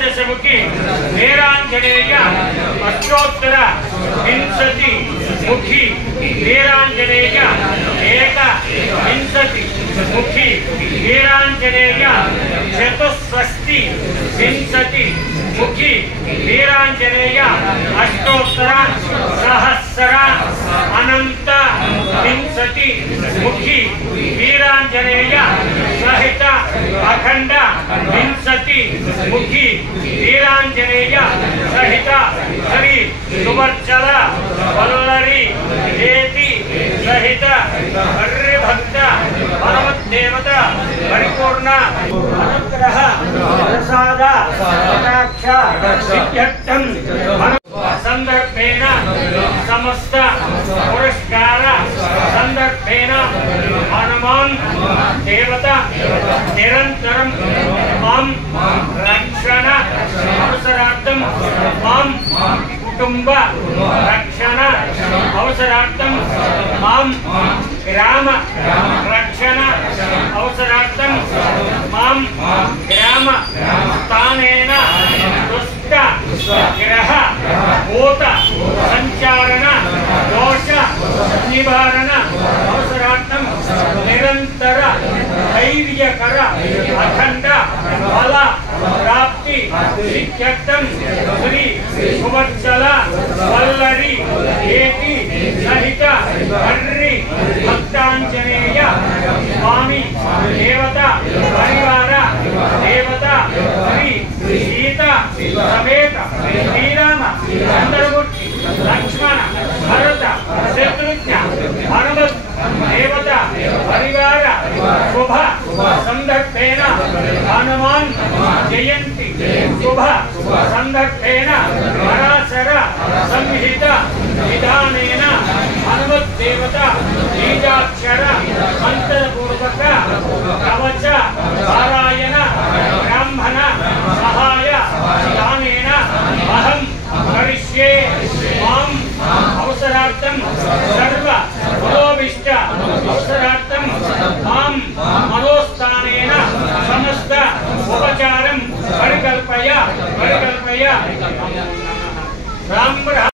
एकादशमुखी वीरांजनेय अष्टोत्तर विंशति मुखी वीरांजनेय एकविंशति मुखी वीरांजनेय चतुष्षष्टि विंशति मुखी वीरांजनेय अष्टोत्तर सहस्र अनंत विंशति मुखी वीरांजनेय सहित अखंड विंशति मुखी वीरांजनेय सहित श्री सुवर्चल वल्लरी देती सहित हरिभक्त परमदेवता परिपूर्ण अनुग्रह प्रसाद कटाक्ष सिद्ध्यर्थं संदर्भेन समस्त पुरस्कार संदर्भेन हनुमान देवता निरंतरं मां रक्षण अवसरार्थं मां कुटुंब रक्षण अवसरार्थं मां ग्राम रक्षण अवसरार्थं मां ग्राम स्थानेन दुष्ट ग्रह भूत संचारण दोष निवारण अवसरार्थं निरंतर धैर्यकर अखंड फल प्राप्ति सिद्ध्यर्थं श्री सुवर्चल वल्लरी देती सहित हरि भक्तांजनेय स्वामी देवता परिवार देवता श्री सीता समेत श्रीराम चंद्रमूर्ति लक्ष्मण भरत शत्रुघ्न हनुमत देवता परिवार शुभ संदर्भेन हनुमान जयंती शुभ संदर्भेन पराशर संहित विधानेन हनुमत देवता बीजाक्षर मंत्रपूर्वक कवच